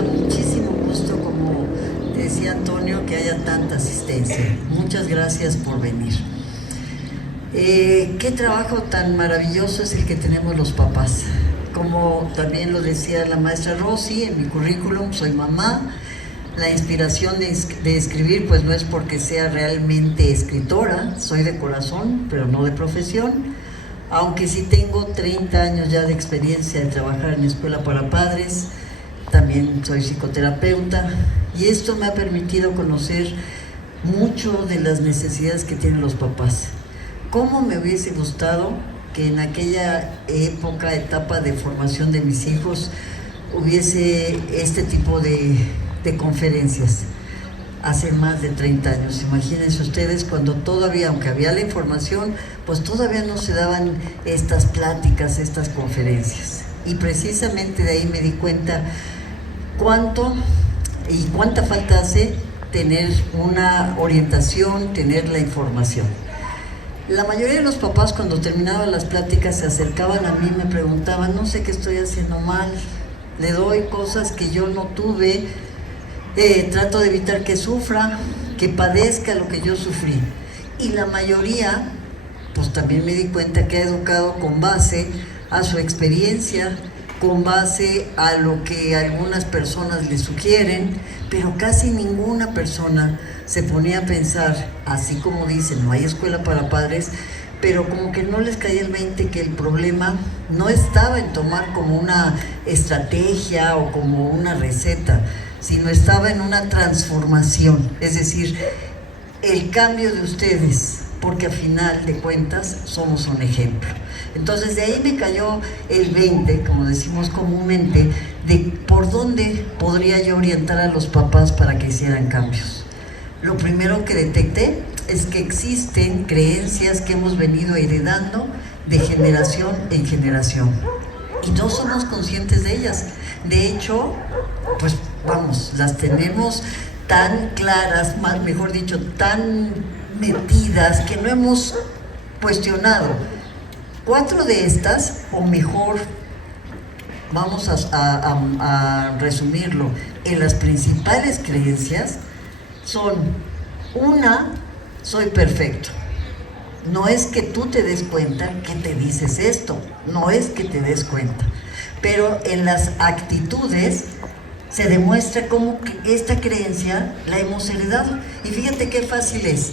da muchísimo gusto, como decía Antonio, que haya tanta asistencia. Muchas gracias por venir. Qué trabajo tan maravilloso es el que tenemos los papás. Como también lo decía la maestra Rosy, en mi currículum soy mamá. La inspiración de escribir pues no es porque sea realmente escritora, soy de corazón, pero no de profesión. Aunque sí tengo 30 años ya de experiencia de trabajar en escuela para padres, también soy psicoterapeuta y esto me ha permitido conocer mucho de las necesidades que tienen los papás. ¿Cómo me hubiese gustado que en aquella etapa de formación de mis hijos hubiese este tipo de conferencias? Hace más de 30 años, imagínense ustedes, cuando todavía, aunque había la información, pues todavía no se daban estas pláticas, estas conferencias. Y precisamente de ahí me di cuenta cuánta falta hace tener una orientación, tener la información. La mayoría de los papás, cuando terminaban las pláticas, se acercaban a mí y me preguntaban, no sé qué estoy haciendo mal, le doy cosas que yo no tuve, trato de evitar que sufra, que padezca lo que yo sufrí. Y la mayoría, pues también me di cuenta que ha educado con base a su experiencia, con base a lo que algunas personas le sugieren, pero casi ninguna persona se ponía a pensar, así como dicen, no hay escuela para padres, pero como que no les caía el 20 que el problema no estaba en tomar como una estrategia o como una receta, sino estaba en una transformación, es decir, el cambio de ustedes, porque a final de cuentas somos un ejemplo. Entonces de ahí me cayó el 20, como decimos comúnmente, de por dónde podría yo orientar a los papás para que hicieran cambios. Lo primero que detecté es que existen creencias que hemos venido heredando de generación en generación y no somos conscientes de ellas. De hecho, pues vamos, las tenemos tan claras, mejor dicho, tan metidas que no hemos cuestionado. 4 de estas, o mejor, vamos a resumirlo en las principales creencias, son: una, soy perfecto. No es que tú te des cuenta que te dices esto, no es que te des cuenta, pero en las actitudes se demuestra cómo esta creencia la hemos heredado. Y fíjate qué fácil es.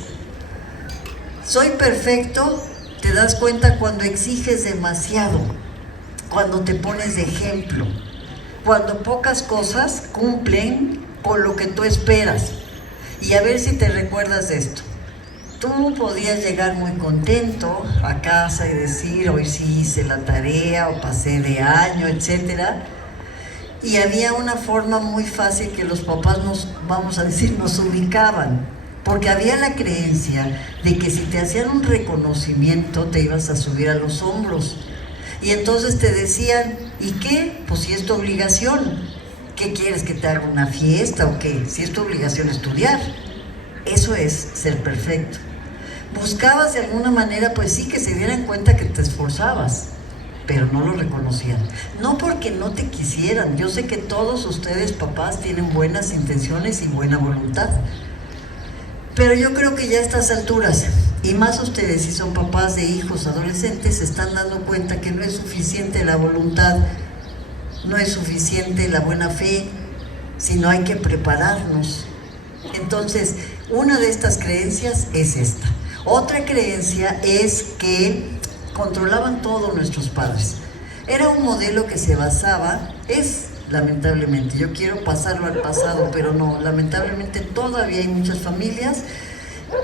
Soy perfecto, te das cuenta cuando exiges demasiado, cuando te pones de ejemplo, cuando pocas cosas cumplen con lo que tú esperas. Y a ver si te recuerdas de esto. Tú podías llegar muy contento a casa y decir, hoy sí hice la tarea o pasé de año, etcétera. Y había una forma muy fácil que los papás nos ubicaban, porque había la creencia de que si te hacían un reconocimiento te ibas a subir a los hombros. Y entonces te decían, ¿y qué? Pues si es tu obligación. ¿Qué quieres, que te haga una fiesta o qué? Si es tu obligación estudiar. Eso es ser perfecto. Buscabas de alguna manera, pues sí, que se dieran cuenta que te esforzabas, pero no lo reconocían. No porque no te quisieran. Yo sé que todos ustedes, papás, tienen buenas intenciones y buena voluntad. Pero yo creo que ya a estas alturas, y más ustedes si son papás de hijos adolescentes, se están dando cuenta que no es suficiente la voluntad, no es suficiente la buena fe, sino hay que prepararnos. Entonces, una de estas creencias es esta. Otra creencia es que controlaban todo nuestros padres. Era un modelo que se basaba, lamentablemente, yo quiero pasarlo al pasado, pero no, lamentablemente todavía hay muchas familias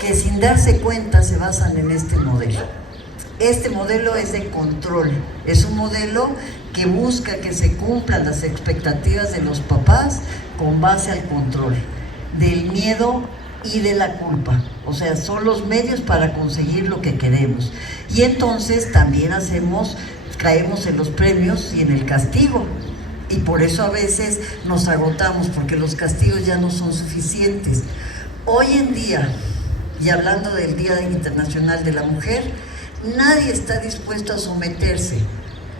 que sin darse cuenta se basan en este modelo. Este modelo es de control, es un modelo que busca que se cumplan las expectativas de los papás con base al control, del miedo y de la culpa. O sea, son los medios para conseguir lo que queremos. Y entonces también caemos en los premios y en el castigo. Y por eso a veces nos agotamos, porque los castigos ya no son suficientes. Hoy en día, y hablando del Día Internacional de la Mujer, nadie está dispuesto a someterse,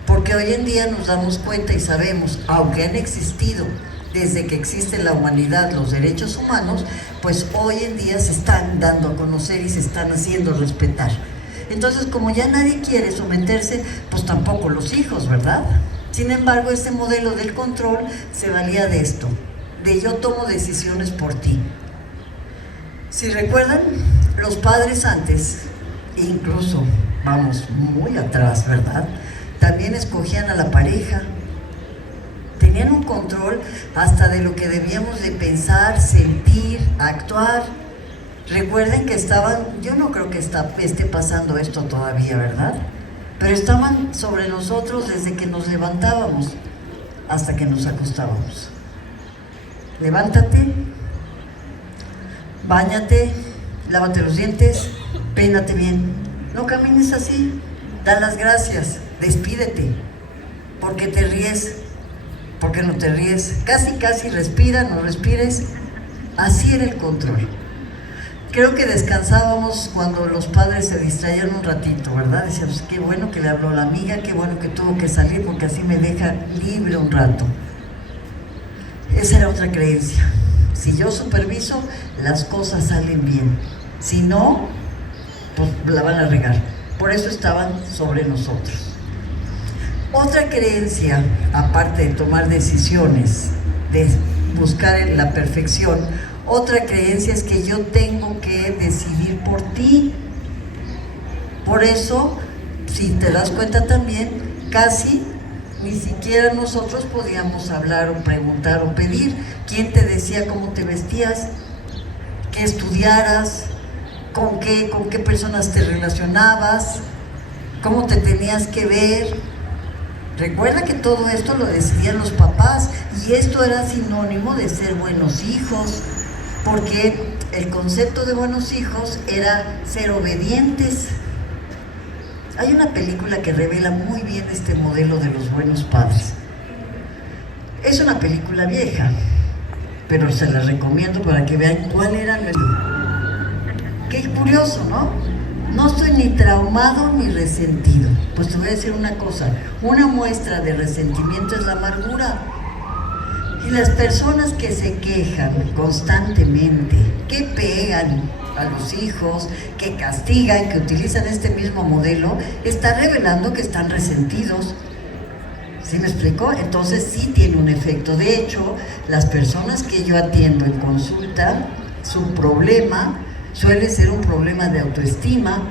porque hoy en día nos damos cuenta y sabemos, aunque han existido desde que existe la humanidad, los derechos humanos, pues hoy en día se están dando a conocer y se están haciendo respetar. Entonces, como ya nadie quiere someterse, pues tampoco los hijos, ¿verdad? Sin embargo, este modelo del control se valía de esto, de yo tomo decisiones por ti. Si recuerdan, los padres antes, incluso, vamos, muy atrás, ¿verdad? También escogían a la pareja. Tenían un control hasta de lo que debíamos de pensar, sentir, actuar. Recuerden que estaban, yo no creo que esté pasando esto todavía, ¿verdad? Pero estaban sobre nosotros desde que nos levantábamos hasta que nos acostábamos. Levántate, báñate, lávate los dientes, peínate bien. No camines así, da las gracias, despídete. ¿Por qué te ríes? ¿Por qué no te ríes? Casi respira, no respires. Así era el control. Creo que descansábamos cuando los padres se distraían un ratito, ¿verdad? Decíamos, qué bueno que le habló a la amiga, qué bueno que tuvo que salir porque así me deja libre un rato. Esa era otra creencia. Si yo superviso, las cosas salen bien. Si no, pues la van a regar. Por eso estaban sobre nosotros. Otra creencia, aparte de tomar decisiones, de buscar la perfección, otra creencia es que yo tengo que decidir por ti. Por eso, si te das cuenta también, casi ni siquiera nosotros podíamos hablar o preguntar o pedir. ¿Quién te decía cómo te vestías? ¿Qué estudiaras? ¿Con qué personas te relacionabas? ¿Cómo te tenías que ver? Recuerda que todo esto lo decidían los papás y esto era sinónimo de ser buenos hijos, porque el concepto de buenos hijos era ser obedientes. Hay una película que revela muy bien este modelo de los buenos padres. Es una película vieja, pero se la recomiendo para que vean cuál era nuestro. Qué curioso, ¿no? No estoy ni traumado ni resentido. Pues te voy a decir una cosa, una muestra de resentimiento es la amargura. Y las personas que se quejan constantemente, que pegan a los hijos, que castigan, que utilizan este mismo modelo, está revelando que están resentidos. ¿Sí me explico? Entonces sí tiene un efecto. De hecho, las personas que yo atiendo en consulta, su problema suele ser un problema de autoestima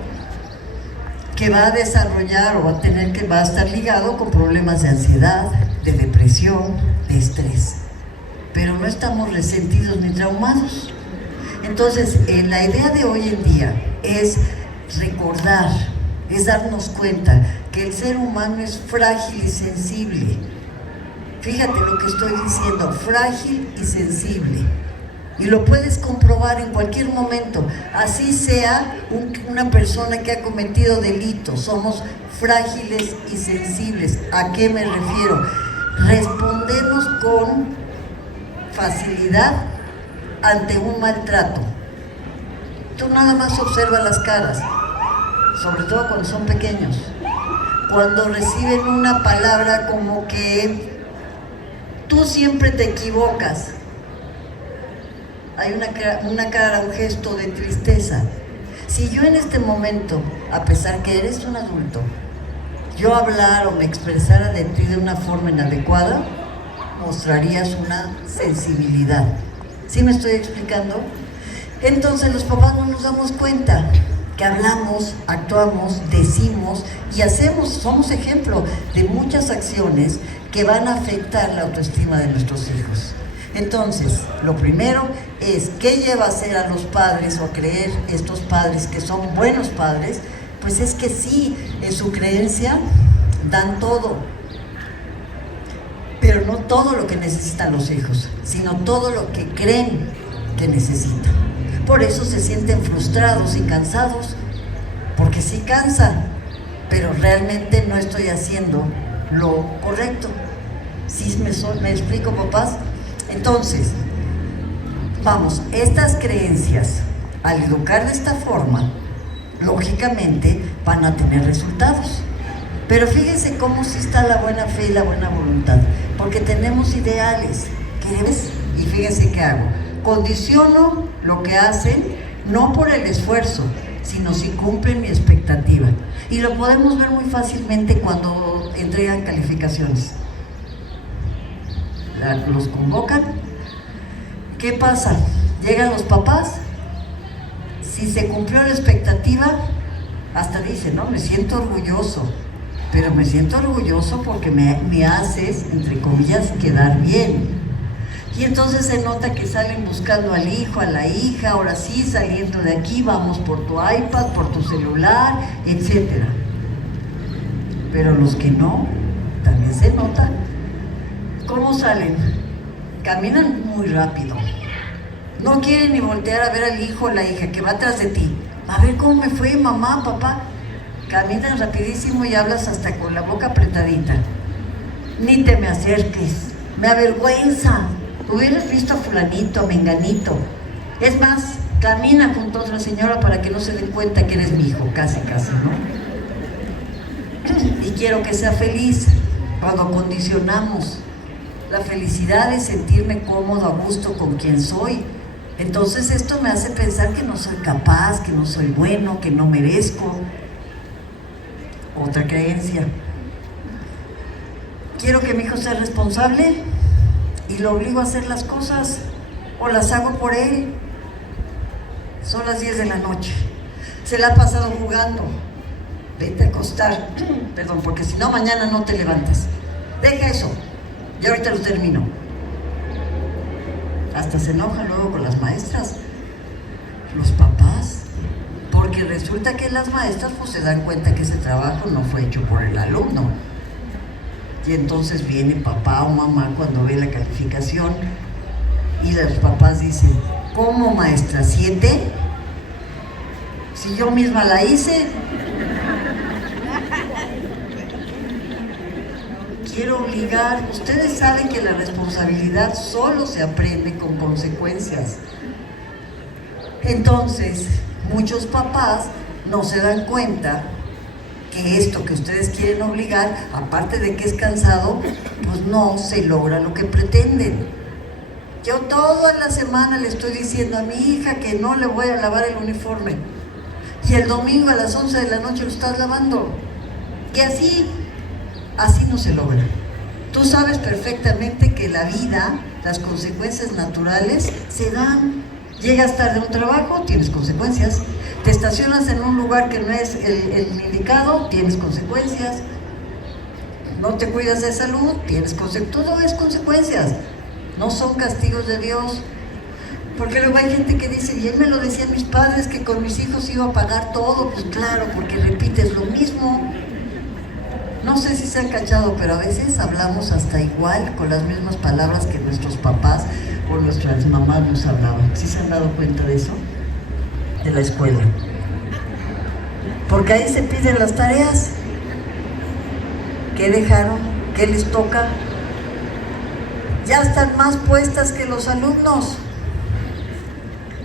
que va a desarrollar o va a estar ligado con problemas de ansiedad, de depresión, de estrés. Pero no estamos resentidos ni traumados. Entonces, la idea de hoy en día es recordar, es darnos cuenta que el ser humano es frágil y sensible. Fíjate lo que estoy diciendo, frágil y sensible. Y lo puedes comprobar en cualquier momento, así sea una persona que ha cometido delitos. Somos frágiles y sensibles. ¿A qué me refiero? Respondemos con facilidad ante un maltrato. Tú nada más observa las caras, sobre todo cuando son pequeños. Cuando reciben una palabra como que tú siempre te equivocas, hay una cara, un gesto de tristeza. Si yo en este momento, a pesar que eres un adulto, yo hablara o me expresara de ti de una forma inadecuada, mostrarías una sensibilidad. ¿Sí me estoy explicando? Entonces los papás no nos damos cuenta que hablamos, actuamos, decimos y hacemos, somos ejemplo de muchas acciones que van a afectar la autoestima de nuestros hijos. Entonces, lo primero es, ¿qué lleva a hacer a los padres o a creer estos padres que son buenos padres? Pues es que sí, en su creencia dan todo, pero no todo lo que necesitan los hijos, sino todo lo que creen que necesitan. Por eso se sienten frustrados y cansados, porque sí cansa, pero realmente no estoy haciendo lo correcto. ¿Sí me explico, papás? Entonces, vamos, estas creencias, al educar de esta forma, lógicamente van a tener resultados. Pero fíjense cómo sí está la buena fe y la buena voluntad, porque tenemos ideales, que y fíjense qué hago. Condiciono lo que hacen, no por el esfuerzo, sino si cumplen mi expectativa. Y lo podemos ver muy fácilmente cuando entregan calificaciones. Los convocan. ¿Qué pasa? Llegan los papás. Si se cumplió la expectativa, hasta dice, no, me siento orgulloso. Pero me siento orgulloso porque me haces, entre comillas, quedar bien. Y entonces se nota que salen buscando al hijo, a la hija, ahora sí, saliendo de aquí, vamos por tu iPad, por tu celular, etc. Pero los que no, también se nota. ¿Cómo salen? Caminan muy rápido. No quieren ni voltear a ver al hijo o la hija que va atrás de ti. A ver cómo me fue, mamá, papá. Caminan rapidísimo y hablas hasta con la boca apretadita. Ni te me acerques, me avergüenza. Hubieras visto a fulanito, a menganito. Es más, camina junto a otra señora para que no se den cuenta que eres mi hijo, casi, ¿no? Y quiero que sea feliz. Cuando condicionamos la felicidad es sentirme cómodo, a gusto con quien soy. Entonces esto me hace pensar que no soy capaz, que no soy bueno, que no merezco. Otra creencia. Quiero que mi hijo sea responsable y lo obligo a hacer las cosas o las hago por él. Son las 10 de la noche. Se la ha pasado jugando. Vete a acostar. Perdón, porque si no mañana no te levantas. Deja eso. Y ahorita lo termino. Hasta se enojan luego con las maestras, los papás, porque resulta que las maestras pues se dan cuenta que ese trabajo no fue hecho por el alumno. Y entonces viene papá o mamá cuando ve la calificación y los papás dicen, ¿cómo maestra? ¿7? Si yo misma la hice. Quiero obligar. Ustedes saben que la responsabilidad solo se aprende con consecuencias. Entonces, muchos papás no se dan cuenta que esto que ustedes quieren obligar, aparte de que es cansado, pues no se logra lo que pretenden. Yo toda la semana le estoy diciendo a mi hija que no le voy a lavar el uniforme. Y el domingo a las 11 de la noche lo estás lavando. Y así no se logra. Tú sabes perfectamente que la vida, las consecuencias naturales se dan. Llegas tarde a un trabajo, tienes consecuencias. Te estacionas en un lugar que no es el indicado, tienes consecuencias. No te cuidas de salud, tienes consecuencias. Todo es consecuencias. No son castigos de Dios. Porque luego hay gente que dice, bien me lo decían mis padres, que con mis hijos iba a pagar todo. Pues claro, porque repites lo mismo. No sé si se han cachado, pero a veces hablamos hasta igual, con las mismas palabras que nuestros papás o nuestras mamás nos hablaban. ¿Sí se han dado cuenta de eso? De la escuela. Porque ahí se piden las tareas. ¿Qué dejaron? ¿Qué les toca? Ya están más puestas que los alumnos.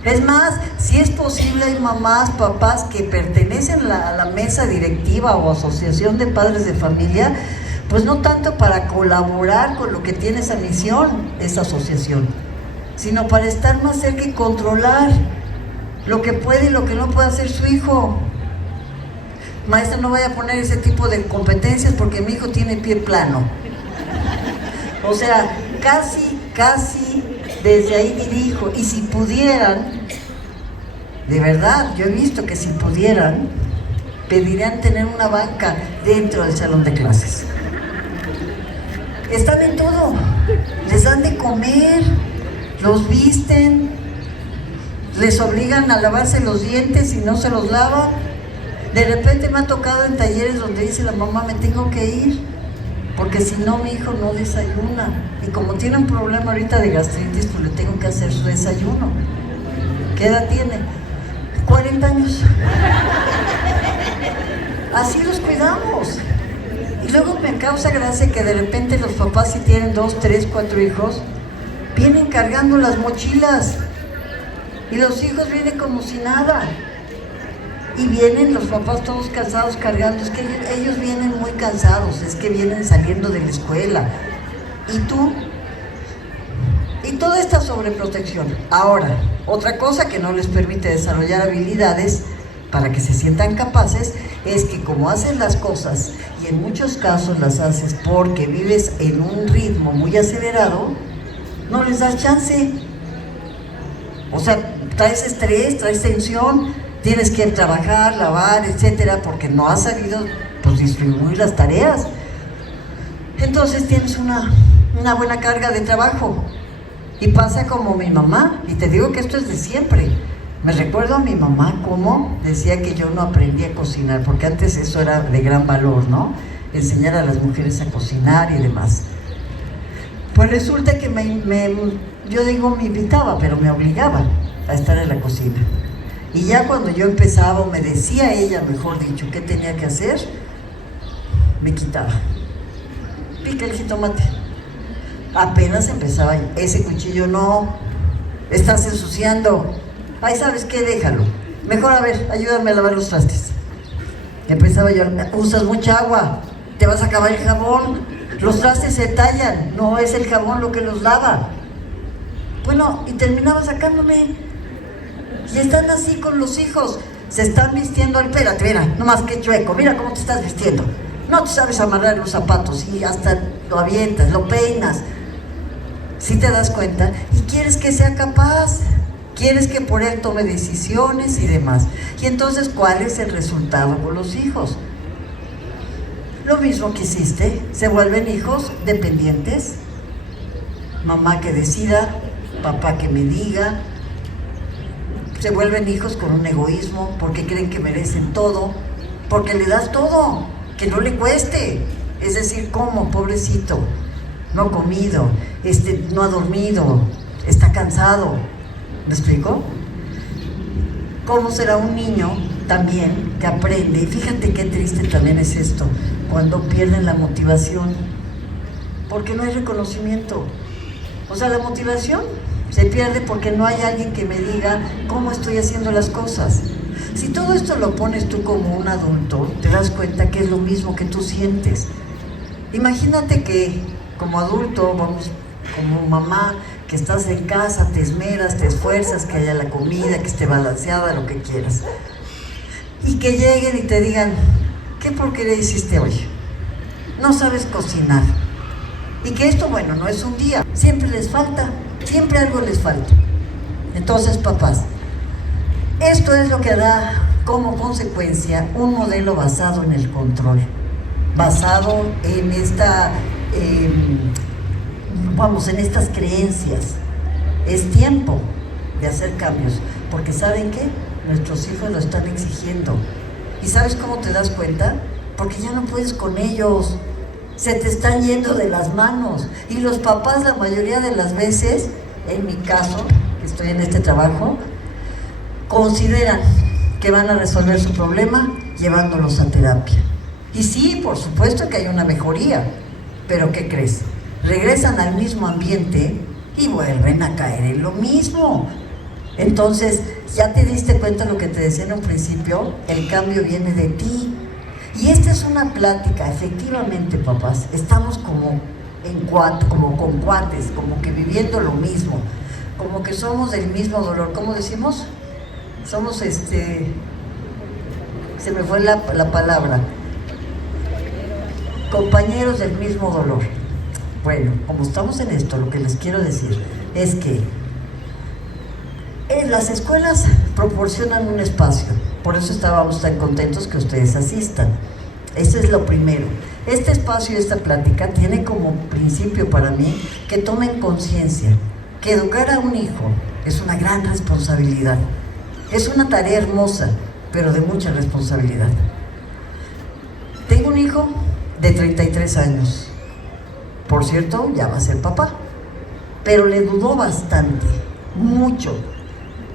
Es más, si es posible, hay mamás, papás que pertenecen a la mesa directiva o asociación de padres de familia, pues no tanto para colaborar con lo que tiene esa misión, esa asociación, sino para estar más cerca y controlar lo que puede y lo que no puede hacer su hijo. Maestra, no vaya a poner ese tipo de competencias porque mi hijo tiene pie plano. O sea, casi desde ahí dirijo. Y si pudieran, de verdad, yo he visto que si pudieran, pedirían tener una banca dentro del salón de clases. Están en todo, les dan de comer, los visten, les obligan a lavarse los dientes y no se los lavan. De repente me ha tocado en talleres donde dice la mamá, me tengo que ir, porque si no mi hijo no desayuna. Y como tiene un problema ahorita de gastritis, pues le tengo que hacer su desayuno. ¿Qué edad tiene? 40 años. Así los cuidamos. Y luego me causa gracia que de repente los papás, si tienen 2, 3, 4 hijos, vienen cargando las mochilas. Y los hijos vienen como si nada. Y vienen los papás todos cansados cargando. Es que ellos vienen muy cansados, es que vienen saliendo de la escuela. ¿Y tú? toda esta sobreprotección. Ahora, otra cosa que no les permite desarrollar habilidades para que se sientan capaces es que como haces las cosas, y en muchos casos las haces porque vives en un ritmo muy acelerado, no les das chance. O sea, traes estrés, traes tensión, tienes que trabajar, lavar, etcétera, porque no has sabido pues distribuir las tareas. Entonces tienes una buena carga de trabajo. Y pasa como mi mamá, y te digo que esto es de siempre. Me recuerdo a mi mamá como decía que yo no aprendí a cocinar, porque antes eso era de gran valor, ¿no? Enseñar a las mujeres a cocinar y demás. Pues resulta que yo digo me invitaba, pero me obligaba a estar en la cocina. Y ya cuando yo empezaba, o me decía ella, mejor dicho, qué tenía que hacer, me quitaba. Pica el jitomate. Apenas empezaba, ese cuchillo no, estás ensuciando. Ay, ¿sabes qué? Déjalo. Mejor, a ver, ayúdame a lavar los trastes. Empezaba yo, usas mucha agua, te vas a acabar el jabón, los trastes se tallan, no es el jabón lo que los lava. Bueno, y terminaba sacándome. Y están así con los hijos, se están vistiendo, espérate, mira, nomás que chueco, mira cómo te estás vistiendo. No te sabes amarrar los zapatos y hasta lo avientas, lo peinas. ¿Sí te das cuenta? Y quieres que sea capaz, quieres que por él tome decisiones y demás. Y entonces, ¿cuál es el resultado con los hijos? Lo mismo que hiciste, se vuelven hijos dependientes. Mamá que decida, papá que me diga. Se vuelven hijos con un egoísmo porque creen que merecen todo, porque le das todo, que no le cueste. Es decir, ¿cómo? Pobrecito, no ha comido, no ha dormido, está cansado. ¿Me explico? ¿Cómo será un niño también que aprende? Y fíjate qué triste también es esto, cuando pierden la motivación, porque no hay reconocimiento. O sea, la motivación se pierde porque no hay alguien que me diga cómo estoy haciendo las cosas. Si todo esto lo pones tú como un adulto, te das cuenta que es lo mismo que tú sientes. Imagínate que como adulto, vamos, como mamá, que estás en casa, te esmeras, te esfuerzas, que haya la comida, que esté balanceada, lo que quieras. Y que lleguen y te digan, ¿qué porquería hiciste hoy? No sabes cocinar. Y que esto, bueno, no es un día, siempre les falta, siempre algo les falta. Entonces, papás, esto es lo que da como consecuencia un modelo basado en el control, basado en en estas creencias. Es tiempo de hacer cambios, porque ¿saben qué? Nuestros hijos lo están exigiendo. ¿Y sabes cómo te das cuenta? Porque ya no puedes con ellos, se te están yendo de las manos. Y los papás, la mayoría de las veces, en mi caso, que estoy en este trabajo, consideran que van a resolver su problema llevándolos a terapia. Y sí, por supuesto que hay una mejoría, pero ¿qué crees? Regresan al mismo ambiente y vuelven a caer en lo mismo. Entonces, ya te diste cuenta de lo que te decía en un principio, el cambio viene de ti. Y esta es una plática, efectivamente, papás, estamos como con cuates, como que viviendo lo mismo, como que somos del mismo dolor. ¿Cómo decimos? Somos se me fue la palabra, compañeros del mismo dolor. Bueno, como estamos en esto, lo que les quiero decir es que las escuelas proporcionan un espacio, por eso estábamos tan contentos que ustedes asistan. Eso es lo primero. Este espacio, esta plática, tiene como principio para mí que tomen conciencia que educar a un hijo es una gran responsabilidad. Es una tarea hermosa, pero de mucha responsabilidad. Tengo un hijo de 33 años. Por cierto, ya va a ser papá. Pero le dudó bastante, mucho.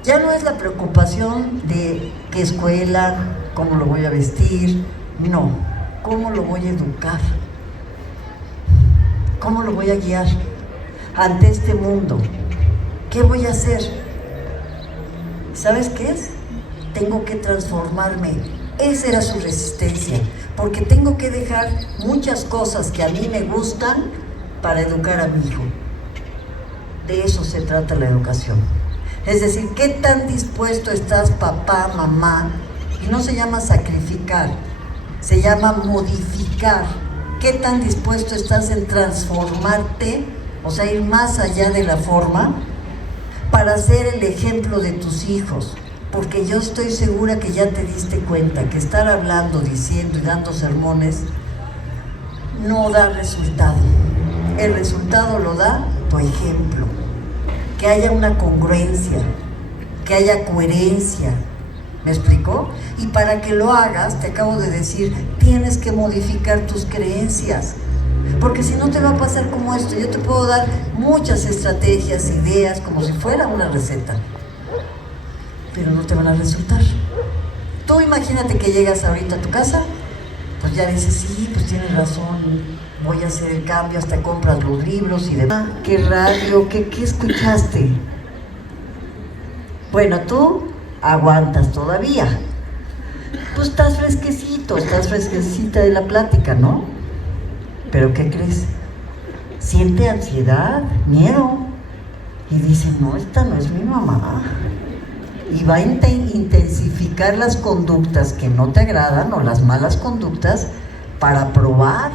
Ya no es la preocupación de qué escuela, cómo lo voy a vestir, no, cómo lo voy a educar, cómo lo voy a guiar ante este mundo, qué voy a hacer. ¿Sabes qué es? Tengo que transformarme. Esa era su resistencia, porque tengo que dejar muchas cosas que a mí me gustan para educar a mi hijo. De eso se trata la educación. Es decir, ¿qué tan dispuesto estás, papá, mamá? Y no se llama sacrificar, se llama modificar. ¿Qué tan dispuesto estás en transformarte, o sea, ir más allá de la forma, para ser el ejemplo de tus hijos? Porque yo estoy segura que ya te diste cuenta que estar hablando, diciendo y dando sermones no da resultado. El resultado lo da tu ejemplo. Que haya una congruencia, que haya coherencia. ¿Me explicó? Y para que lo hagas, te acabo de decir, tienes que modificar tus creencias. Porque si no te va a pasar como esto. Yo te puedo dar muchas estrategias, ideas, como si fuera una receta, pero no te van a resultar. Tú imagínate que llegas ahorita a tu casa, pues ya dices, sí, pues tienes razón, voy a hacer el cambio, hasta compras los libros y demás. ¿Qué radio? ¿Qué escuchaste? Bueno, tú aguantas todavía. Pues estás fresquecita de la plática, ¿no? Pero ¿qué crees? Siente ansiedad, miedo, y dice, no, esta no es mi mamá. Y va a intensificar las conductas que no te agradan, o las malas conductas, para probar.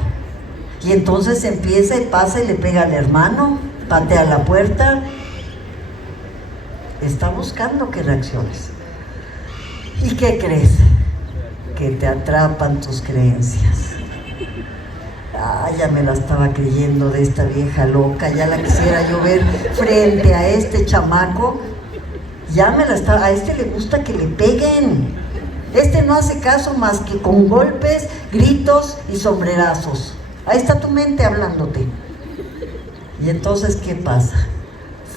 Y entonces empieza y pasa y le pega al hermano, patea la puerta. Está buscando que reacciones. ¿Y qué crees? Que te atrapan tus creencias. Ya me la estaba creyendo de esta vieja loca, ya la quisiera yo ver frente a este chamaco. A este le gusta que le peguen. Este no hace caso más que con golpes, gritos y sombrerazos. Ahí está tu mente hablándote. Y entonces, ¿qué pasa?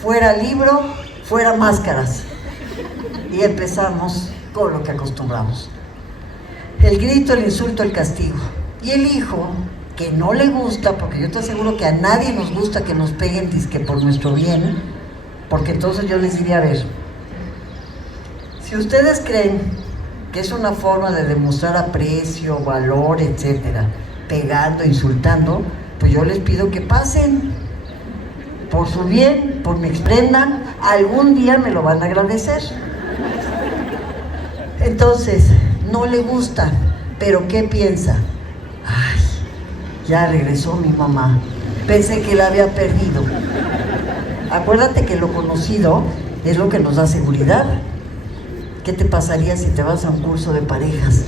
Fuera libro, fuera máscaras. Y empezamos con lo que acostumbramos. El grito, el insulto, el castigo. Y el hijo, que no le gusta, porque yo te aseguro que a nadie nos gusta que nos peguen dizque por nuestro bien, porque entonces yo les diría, a ver, si ustedes creen que es una forma de demostrar aprecio, valor, etcétera, pegando, insultando, pues yo les pido que pasen. Por su bien, por mi exprendan, algún día me lo van a agradecer. Entonces, no le gusta, pero ¿qué piensa? Ay, ya regresó mi mamá. Pensé que la había perdido. Acuérdate que lo conocido es lo que nos da seguridad. ¿Qué te pasaría si te vas a un curso de parejas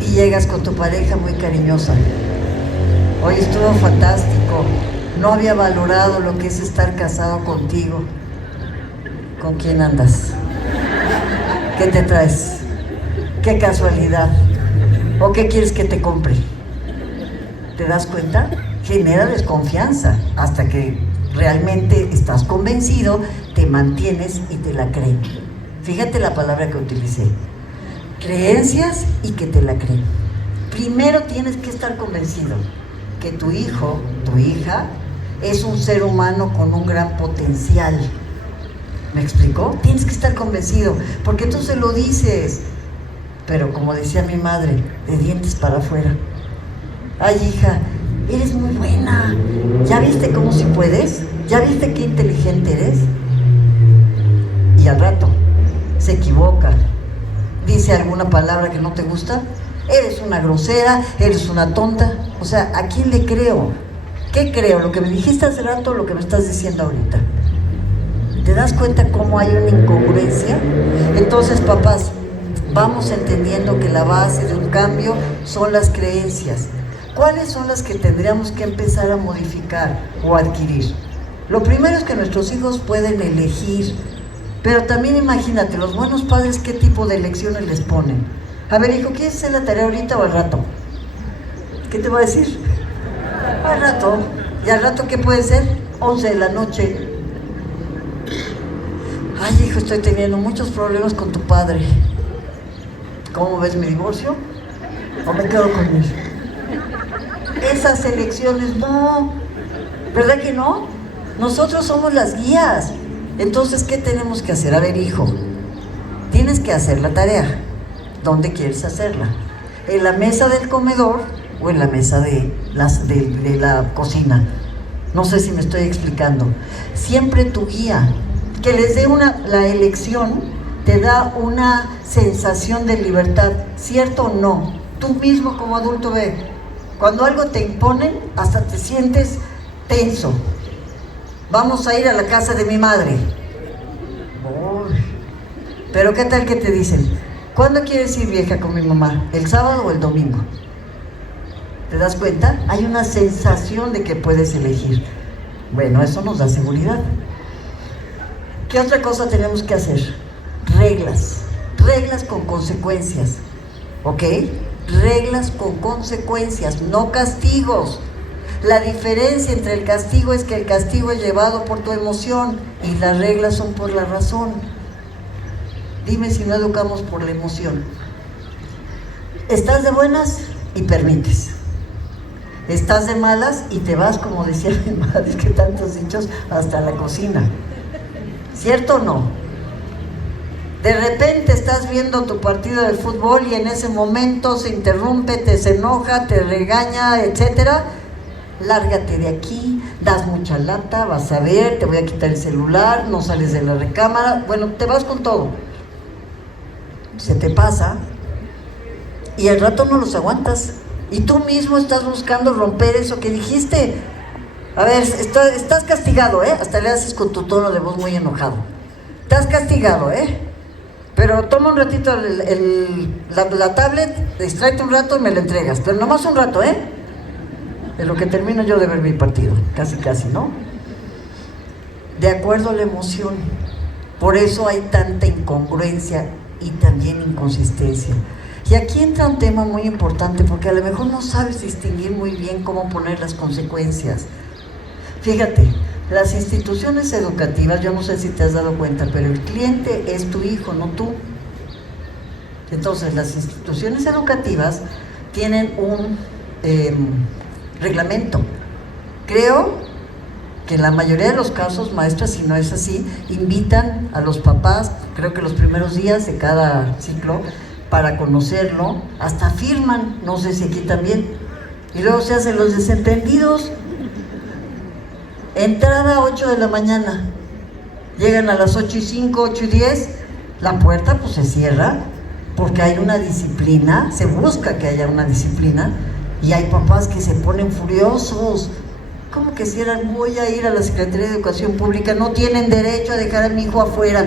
y llegas con tu pareja muy cariñosa? Hoy estuvo fantástico, no había valorado lo que es estar casado contigo. ¿Con quién andas? ¿Qué te traes? ¿Qué casualidad? ¿O qué quieres que te compre? ¿Te das cuenta? Genera desconfianza hasta que realmente estás convencido, te mantienes y te la creen. Fíjate la palabra que utilicé, creencias y que te la creen. Primero tienes que estar convencido que tu hijo, tu hija, es un ser humano con un gran potencial. ¿Me explicó? Tienes que estar convencido, porque tú se lo dices, pero como decía mi madre, de dientes para afuera. Ay, hija, eres muy buena, ¿ya viste cómo si puedes? ¿Ya viste qué inteligente eres? Y al rato se equivoca, dice alguna palabra que no te gusta, eres una grosera, eres una tonta. O sea, ¿a quién le creo? ¿Qué creo? ¿Lo que me dijiste hace rato o lo que me estás diciendo ahorita? ¿Te das cuenta cómo hay una incongruencia? Entonces, papás, vamos entendiendo que la base de un cambio son las creencias. ¿Cuáles son las que tendríamos que empezar a modificar o adquirir? Lo primero es que nuestros hijos pueden elegir. Pero también imagínate, los buenos padres, ¿qué tipo de lecciones les ponen? A ver, hijo, ¿quieres hacer la tarea ahorita o al rato? ¿Qué te va a decir? Al rato. ¿Y al rato qué puede ser? 11 de la noche. Ay, hijo, estoy teniendo muchos problemas con tu padre. ¿Cómo ves mi divorcio? ¿O me quedo con él? Esas elecciones, no. ¿Verdad que no? Nosotros somos las guías. Entonces, ¿qué tenemos que hacer? A ver, hijo, tienes que hacer la tarea. ¿Dónde quieres hacerla? ¿En la mesa del comedor o en la mesa de la cocina? No sé si me estoy explicando. Siempre tu guía. Que les dé la elección te da una sensación de libertad, ¿cierto o no? Tú mismo como adulto ve, cuando algo te imponen, hasta te sientes tenso. Vamos a ir a la casa de mi madre. Uy. Pero ¿qué tal que te dicen? ¿Cuándo quieres ir, vieja, con mi mamá? ¿El sábado o el domingo? ¿Te das cuenta? Hay una sensación de que puedes elegir. Bueno, eso nos da seguridad. ¿Qué otra cosa tenemos que hacer? Reglas. Reglas con consecuencias. ¿Ok? Reglas con consecuencias, no castigos. La diferencia entre el castigo es que el castigo es llevado por tu emoción y las reglas son por la razón. Dime si no educamos por la emoción. Estás de buenas y permites. Estás de malas y te vas, como decía mi madre, que tantos dichos, hasta la cocina. ¿Cierto o no? De repente estás viendo tu partido de fútbol y en ese momento se interrumpe, te enoja, te regaña, etcétera. Lárgate de aquí, das mucha lata, vas a ver, te voy a quitar el celular, no sales de la recámara, bueno, te vas con todo. Se te pasa y al rato no los aguantas. Y tú mismo estás buscando romper eso que dijiste. A ver, estás castigado, ¿eh? Hasta le haces con tu tono de voz muy enojado. Estás castigado, ¿eh? Pero toma un ratito la tablet, distráete un rato y me la entregas. Pero nomás un rato, ¿eh? En lo que termino yo de ver mi partido. Casi, casi, ¿no? De acuerdo a la emoción. Por eso hay tanta incongruencia y también inconsistencia. Y aquí entra un tema muy importante, porque a lo mejor no sabes distinguir muy bien cómo poner las consecuencias. Fíjate, las instituciones educativas, yo no sé si te has dado cuenta, pero el cliente es tu hijo, no tú. Entonces, las instituciones educativas tienen un reglamento. Creo que en la mayoría de los casos, maestras, si no es así, invitan a los papás, creo que los primeros días de cada ciclo, para conocerlo, hasta firman, no sé si aquí también, y luego se hacen los desentendidos. Entrada a 8 de la mañana, llegan a las 8:05, 8:10, la puerta pues se cierra, porque hay una disciplina, se busca que haya una disciplina, y hay papás que se ponen furiosos. ¿Cómo que cierran? Voy a ir a la Secretaría de Educación Pública, no tienen derecho a dejar a mi hijo afuera.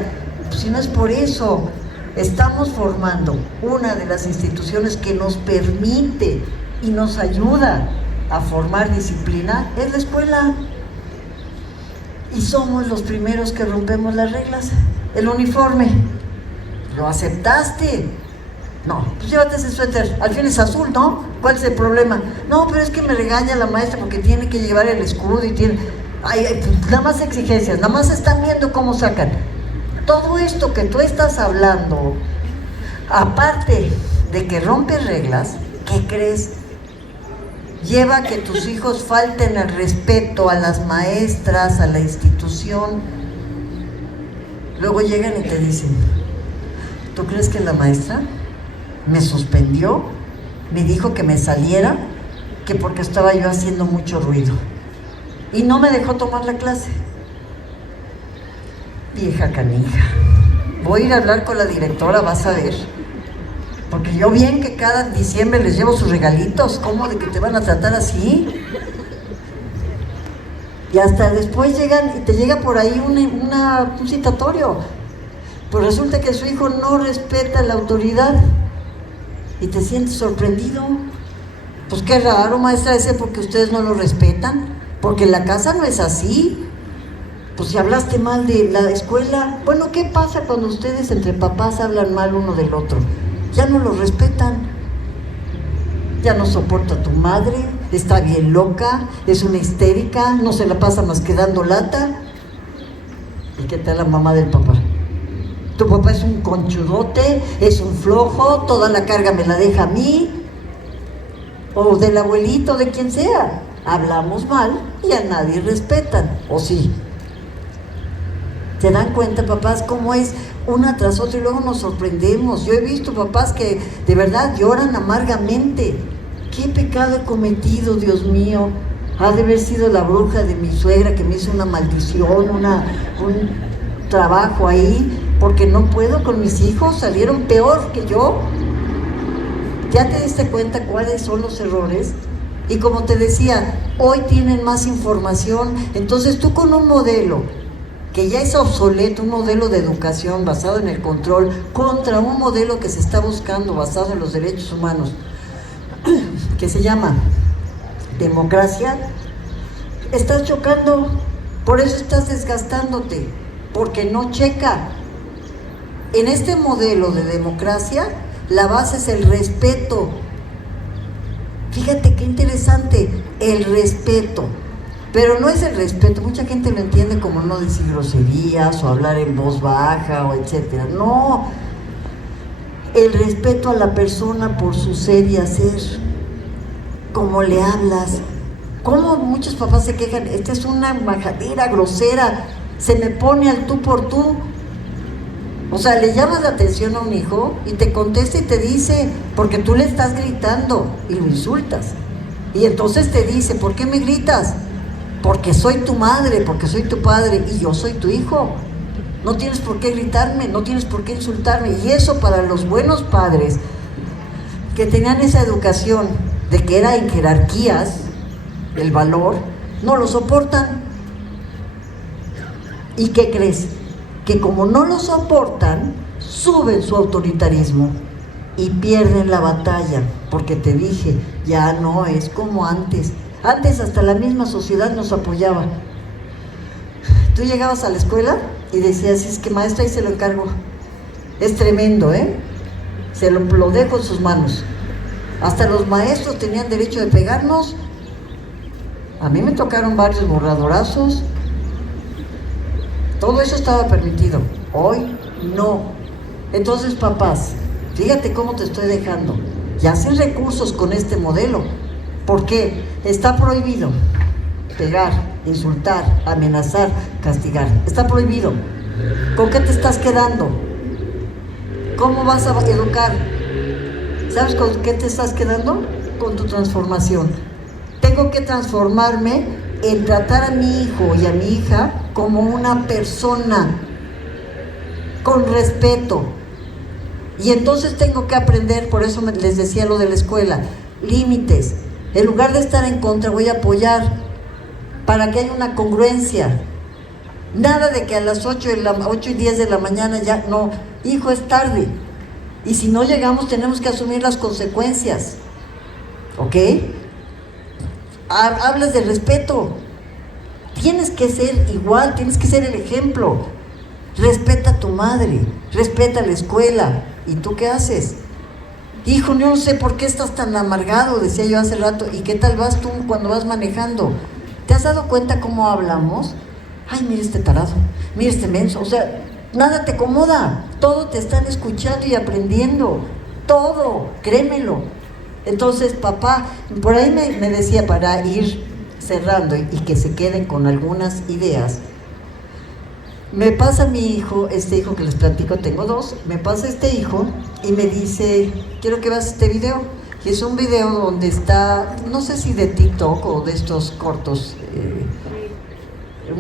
Pues si no es por eso, estamos formando una de las instituciones que nos permite y nos ayuda a formar disciplina, es la escuela. Y somos los primeros que rompemos las reglas. El uniforme, ¿lo aceptaste? No, pues llévate ese suéter, al fin es azul, ¿no? ¿Cuál es el problema? No, pero es que me regaña la maestra porque tiene que llevar el escudo y tiene... pues, nada más exigencias, nada más están viendo cómo sacan. Todo esto que tú estás hablando, aparte de que rompes reglas, ¿qué crees? Lleva a que tus hijos falten el respeto a las maestras, a la institución. Luego llegan y te dicen, ¿tú crees que la maestra me suspendió? Me dijo que me saliera, que porque estaba yo haciendo mucho ruido. Y no me dejó tomar la clase. Vieja canija. Voy a ir a hablar con la directora, vas a ver. Porque yo bien que cada diciembre les llevo sus regalitos, ¿cómo de que te van a tratar así? Y hasta después llegan y te llega por ahí un citatorio. Pues resulta que su hijo no respeta la autoridad y te sientes sorprendido. Pues qué raro, maestra, ese porque ustedes no lo respetan, porque en la casa no es así. Pues si hablaste mal de la escuela, bueno, ¿qué pasa cuando ustedes entre papás hablan mal uno del otro? Ya no lo respetan, ya no soporta a tu madre, está bien loca, es una histérica, no se la pasa más que dando lata. ¿Y qué tal la mamá del papá? Tu papá es un conchudote, es un flojo, toda la carga me la deja a mí, o del abuelito, de quien sea. Hablamos mal y a nadie respetan, ¿o sí? ¿Se dan cuenta, papás, cómo es una tras otra y luego nos sorprendemos? Yo he visto papás que de verdad lloran amargamente. ¿Qué pecado he cometido, Dios mío? Ha de haber sido la bruja de mi suegra que me hizo una maldición, un trabajo ahí, porque no puedo con mis hijos, salieron peor que yo. ¿Ya te diste cuenta cuáles son los errores? Y como te decía, hoy tienen más información, entonces tú con un modelo que ya es obsoleto, un modelo de educación basado en el control, contra un modelo que se está buscando basado en los derechos humanos, que se llama democracia, estás chocando, por eso estás desgastándote, porque no checa. En este modelo de democracia, la base es el respeto. Fíjate qué interesante, el respeto. Pero no es el respeto, mucha gente lo entiende como no decir groserías o hablar en voz baja o etcétera. No, el respeto a la persona por su ser y hacer, cómo le hablas. Cómo muchos papás se quejan, esta es una majadera grosera, se me pone al tú por tú. O sea, le llamas la atención a un hijo y te contesta y te dice, porque tú le estás gritando y lo insultas. Y entonces te dice, ¿por qué me gritas? Porque soy tu madre, porque soy tu padre y yo soy tu hijo. No tienes por qué gritarme, no tienes por qué insultarme. Y eso para los buenos padres que tenían esa educación de que era en jerarquías, el valor, no lo soportan. ¿Y qué crees? Que como no lo soportan, suben su autoritarismo y pierden la batalla, porque te dije, ya no es como antes. Antes hasta la misma sociedad nos apoyaba. Tú llegabas a la escuela y decías, es que maestra, ahí se lo encargo. Es tremendo, se lo dejo en sus manos. Hasta los maestros tenían derecho de pegarnos. A mí me tocaron varios borradorazos. Todo eso estaba permitido, hoy no. Entonces, papás, fíjate cómo te estoy dejando. Ya sin recursos con este modelo. ¿Por qué? Está prohibido pegar, insultar, amenazar, castigar. Está prohibido. ¿Con qué te estás quedando? ¿Cómo vas a educar? ¿Sabes con qué te estás quedando? Con tu transformación. Tengo que transformarme en tratar a mi hijo y a mi hija como una persona, con respeto. Y entonces tengo que aprender, por eso les decía lo de la escuela, límites. En lugar de estar en contra, voy a apoyar para que haya una congruencia. Nada de que a las 8 y 10 de la mañana ya, no, hijo, es tarde. Y si no llegamos, tenemos que asumir las consecuencias. ¿Ok? Hablas de respeto. Tienes que ser igual, tienes que ser el ejemplo. Respeta a tu madre, respeta a la escuela. ¿Y tú qué haces? Hijo, yo no sé por qué estás tan amargado, decía yo hace rato. ¿Y qué tal vas tú cuando vas manejando? ¿Te has dado cuenta cómo hablamos? Ay, mira este tarado, mira este menso. O sea, nada te acomoda. Todo te están escuchando y aprendiendo. Todo, créemelo. Entonces, papá, por ahí me decía, para ir cerrando y que se queden con algunas ideas, me pasa mi hijo, este hijo que les platico, tengo dos, me pasa este hijo y me dice, quiero que veas este video. Y es un video donde está, no sé si de TikTok o de estos cortos,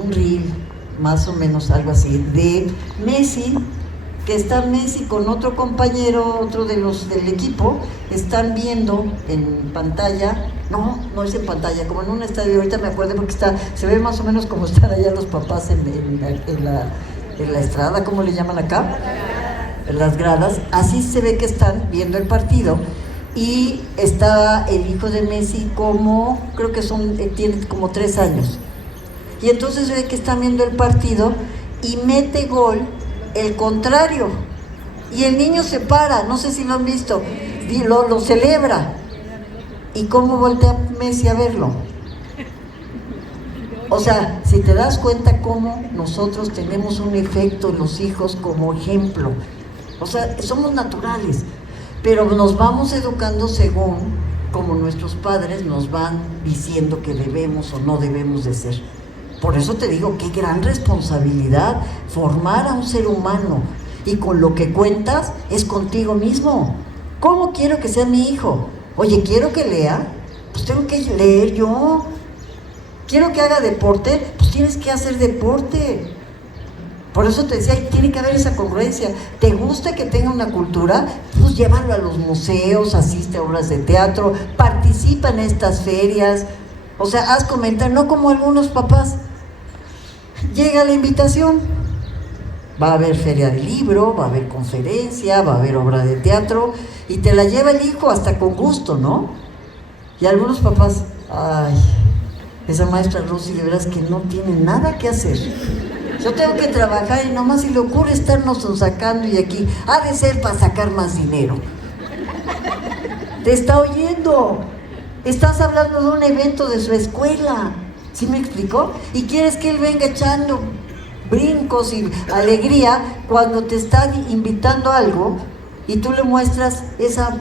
un reel, más o menos algo así, de Messi, que está Messi con otro compañero, otro de los del equipo, están viendo en pantalla, no es en pantalla, como en un estadio, ahorita me acuerdo porque se ve más o menos como están allá los papás en la estrada, ¿cómo le llaman acá? En las gradas, así se ve que están viendo el partido, y está el hijo de Messi como, creo que tiene como 3 años, y entonces se ve que están viendo el partido y mete gol el contrario, y el niño se para, no sé si lo han visto, y lo celebra. ¿Y cómo voltea Messi a verlo? O sea, si te das cuenta cómo nosotros tenemos un efecto en los hijos como ejemplo. O sea, somos naturales, pero nos vamos educando según como nuestros padres nos van diciendo que debemos o no debemos de ser. Por eso te digo, qué gran responsabilidad formar a un ser humano, y con lo que cuentas es contigo mismo. ¿Cómo quiero que sea mi hijo? Oye, quiero que lea, pues tengo que leer yo. Quiero que haga deporte, pues tienes que hacer deporte. Por eso te decía, tiene que haber esa congruencia. ¿Te gusta que tenga una cultura? Pues llévalo a los museos, asiste a obras de teatro, participa en estas ferias. O sea, haz comentarios, no como algunos papás. Llega la invitación, va a haber feria de libro, va a haber conferencia, va a haber obra de teatro, y te la lleva el hijo hasta con gusto, ¿no? Y algunos papás, ay, esa maestra Rosy de veras que no tiene nada que hacer. Yo tengo que trabajar y nomás se le ocurre estarnos sacando y aquí, ha de ser para sacar más dinero. Te está oyendo, estás hablando de un evento de su escuela, ¿sí me explicó? Y quieres que él venga echando brincos y alegría cuando te está invitando a algo y tú le muestras esa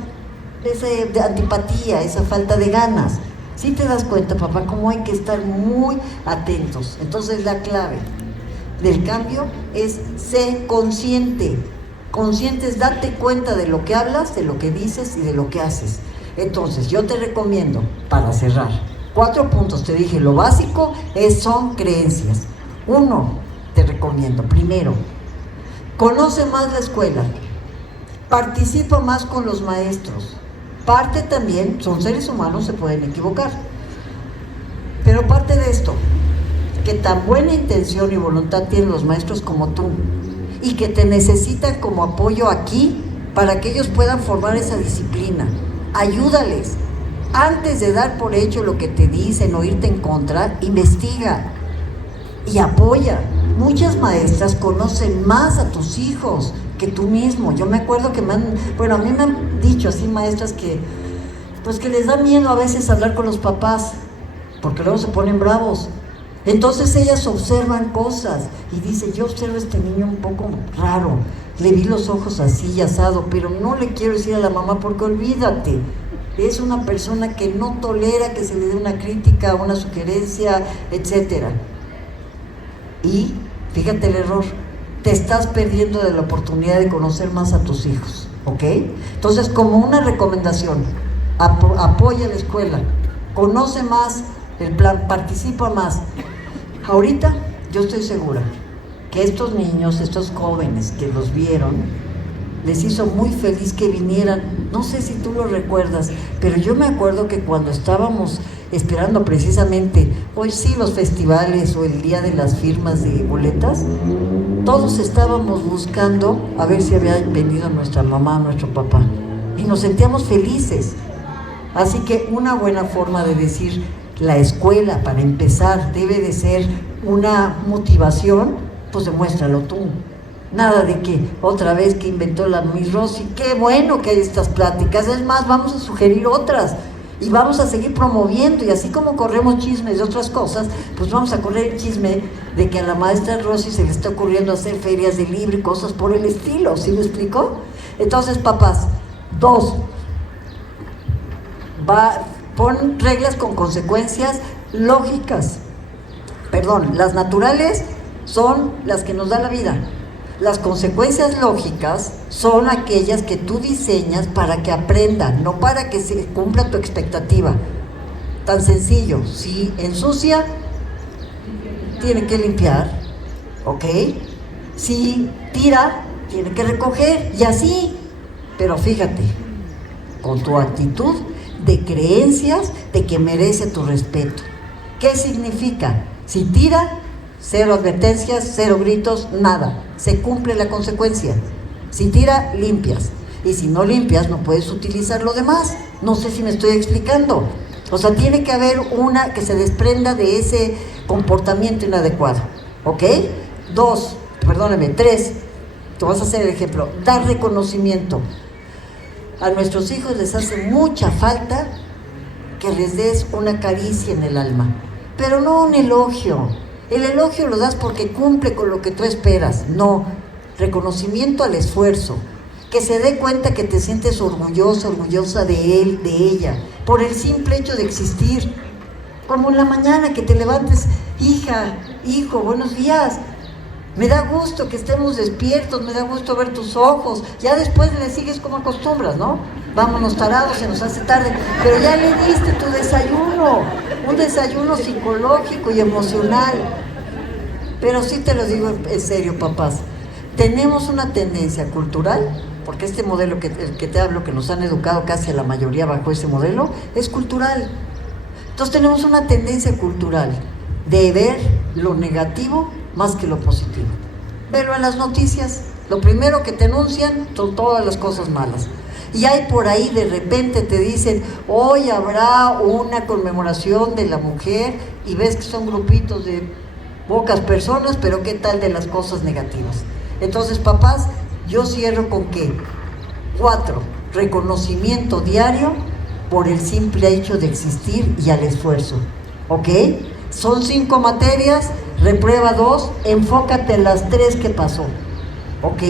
antipatía, esa falta de ganas. ¿Sí te das cuenta, papá, cómo hay que estar muy atentos? Entonces la clave del cambio es ser consciente. Consciente es date cuenta de lo que hablas, de lo que dices y de lo que haces. Entonces yo te recomiendo, para cerrar, 4 puntos. Te dije, lo básico son creencias. 1, te recomiendo, primero, conoce más la escuela, participa más con los maestros. Parte también, son seres humanos, se pueden equivocar, pero parte de esto, que tan buena intención y voluntad tienen los maestros como tú, y que te necesitan como apoyo aquí para que ellos puedan formar esa disciplina. Ayúdales. Antes de dar por hecho lo que te dicen o irte en contra, investiga y apoya. Muchas maestras conocen más a tus hijos que tú mismo. Yo me acuerdo que a mí me han dicho así maestras que les da miedo a veces hablar con los papás, porque luego se ponen bravos. Entonces ellas observan cosas y dicen, yo observo a este niño un poco raro, le vi los ojos así y asado, pero no le quiero decir a la mamá porque olvídate, es una persona que no tolera que se le dé una crítica, una sugerencia, etc. Y fíjate el error, te estás perdiendo de la oportunidad de conocer más a tus hijos, ¿ok? Entonces, como una recomendación, apoya la escuela, conoce más el plan, participa más. Ahorita yo estoy segura que estos niños, estos jóvenes que los vieron, les hizo muy feliz que vinieran. No sé si tú lo recuerdas, pero yo me acuerdo que cuando estábamos esperando precisamente, hoy sí, los festivales o el día de las firmas de boletas, todos estábamos buscando a ver si había venido nuestra mamá, nuestro papá, y nos sentíamos felices. Así que una buena forma de decir, la escuela, para empezar, debe de ser una motivación, pues demuéstralo tú. Nada de que otra vez que inventó la Miss Rosy, qué bueno que hay estas pláticas, es más, vamos a sugerir otras y vamos a seguir promoviendo, y así como corremos chismes de otras cosas, pues vamos a correr el chisme de que a la maestra Rosy se le está ocurriendo hacer ferias de libro y cosas por el estilo, ¿sí me explicó? Entonces, papás, 2, pon reglas con consecuencias lógicas. Perdón, las naturales son las que nos da la vida. Las consecuencias lógicas son aquellas que tú diseñas para que aprendan, no para que se cumpla tu expectativa. Tan sencillo, si ensucia, tiene que limpiar, ¿ok? Si tira, tiene que recoger, y así. Pero fíjate, con tu actitud de creencias de que merece tu respeto. ¿Qué significa? Si tira, 0 advertencias, 0 gritos, nada. Se cumple la consecuencia. Si tira, limpias. Y si no limpias, no puedes utilizar lo demás. No sé si me estoy explicando. O sea, tiene que haber una que se desprenda de ese comportamiento inadecuado. ¿Ok? 3. Te vas a hacer el ejemplo. Dar reconocimiento. A nuestros hijos les hace mucha falta que les des una caricia en el alma. Pero no un elogio. El elogio lo das porque cumple con lo que tú esperas. No, reconocimiento al esfuerzo. Que se dé cuenta que te sientes orgulloso, orgullosa de él, de ella, por el simple hecho de existir. Como en la mañana que te levantes, hija, hijo, buenos días. Me da gusto que estemos despiertos, me da gusto ver tus ojos. Ya después le sigues como acostumbras, ¿no? Vámonos tarados, se nos hace tarde. Pero ya le diste tu desayuno, un desayuno psicológico y emocional. Pero sí te lo digo en serio, papás. Tenemos una tendencia cultural, porque este modelo el que te hablo, que nos han educado casi a la mayoría bajo ese modelo, es cultural. Entonces tenemos una tendencia cultural de ver lo negativo más que lo positivo. Pero en las noticias, lo primero que te anuncian son todas las cosas malas. Y hay por ahí, de repente te dicen, hoy habrá una conmemoración de la mujer, y ves que son grupitos de pocas personas, pero qué tal de las cosas negativas. Entonces, papás, yo cierro con que 4, reconocimiento diario por el simple hecho de existir y al esfuerzo, ¿ok? Son 5 materias, reprueba 2, enfócate en las 3 que pasó, ¿ok?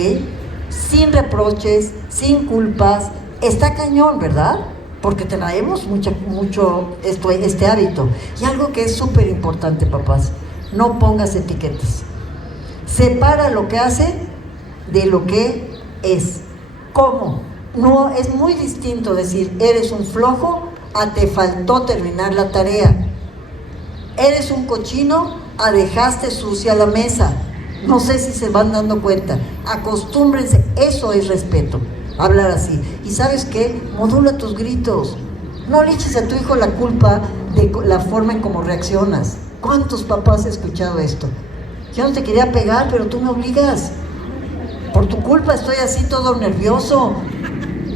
Sin reproches, sin culpas. Está cañón, ¿verdad? Porque traemos mucho este hábito. Y algo que es súper importante, papás, no pongas etiquetas. Separa lo que hace de lo que es. ¿Cómo? No, es muy distinto decir, eres un flojo, a te faltó terminar la tarea. Eres un cochino, a dejaste sucia la mesa. No sé si se van dando cuenta. Acostúmbrense, eso es respeto, hablar así. Y ¿sabes qué? Modula tus gritos. No le eches a tu hijo la culpa de la forma en cómo reaccionas. ¿Cuántos papás he escuchado esto? Yo no te quería pegar, pero tú me obligas. Por tu culpa estoy así todo nervioso.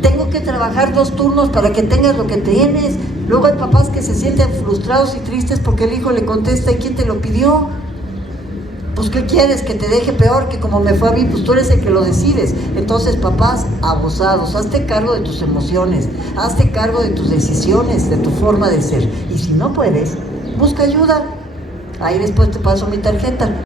Tengo que trabajar 2 turnos para que tengas lo que tienes. Luego hay papás que se sienten frustrados y tristes porque el hijo le contesta, ¿y quién te lo pidió? Pues ¿qué quieres? ¿Que te deje peor? Que como me fue a mí, pues tú eres el que lo decides. Entonces, papás abusados, hazte cargo de tus emociones, hazte cargo de tus decisiones, de tu forma de ser. Y si no puedes, busca ayuda. Ahí después te paso mi tarjeta.